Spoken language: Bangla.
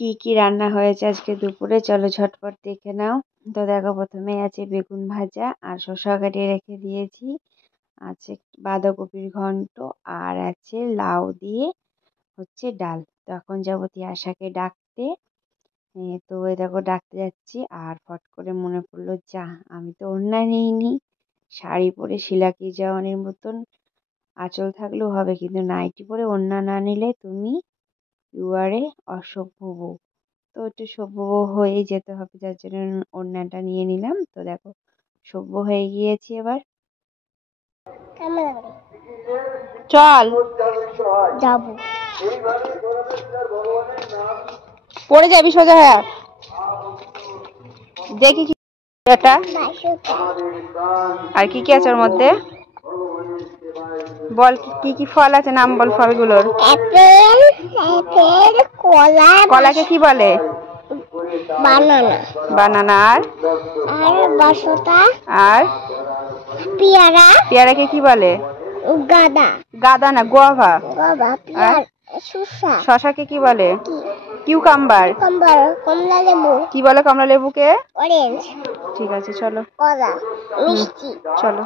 কি কি রান্না হয়েছে আজকে দুপুরে চলো ঝটপট দেখে নাও। তো দেখো, প্রথমে আছে বেগুন ভাজা আর শসা কাটিয়ে রেখে দিয়েছি, আছে বাঁধাকপির ঘন্ট, আর আছে লাউ দিয়ে হচ্ছে ডাল। তো এখন যাবো তিয়াশাকে ডাকতে। তো এই দেখো ডাকতে যাচ্ছি, আর ফট করে মনে পড়লো যা আমি তো ওড়না নিইনি। শাড়ি পরে শিলাকি যাওয়ানের মতন আঁচল থাকলেও হবে, কিন্তু নাইটি পরে ওড়না না নিলে তুমি ইউ আর এ অসভ্য বউ। তো একটু সভ্য হয়েই যেতে হবে, যার জন্য ওড়নাটা নিয়ে নিলাম। তো দেখো সভ্য হয়ে গিয়েছি এবার। চল যাব, পড়ে যাবি সোজা হয়ে। দেখি কি এটা, আর কি কি আছে ওর মধ্যে বল, কি কি ফল আছে নাম বল ফলগুলোর। আপেল, আপেল, কলা, কলাকে কি বলে? বানানা, বানানা। আর বাসতা, আর পেয়ারা, পেয়ারাকে কি বলে? গাদা, গাদা না, গোয়াভা। বাবা, পেয়ারা, শসা, শশাকে কি বলে? কিউকাম্বার। কমলা লেবু, কি বলে কমলা লেবুকে? অরেঞ্জ। ঠিক আছে চলো, কলা, মিষ্টি। চলো।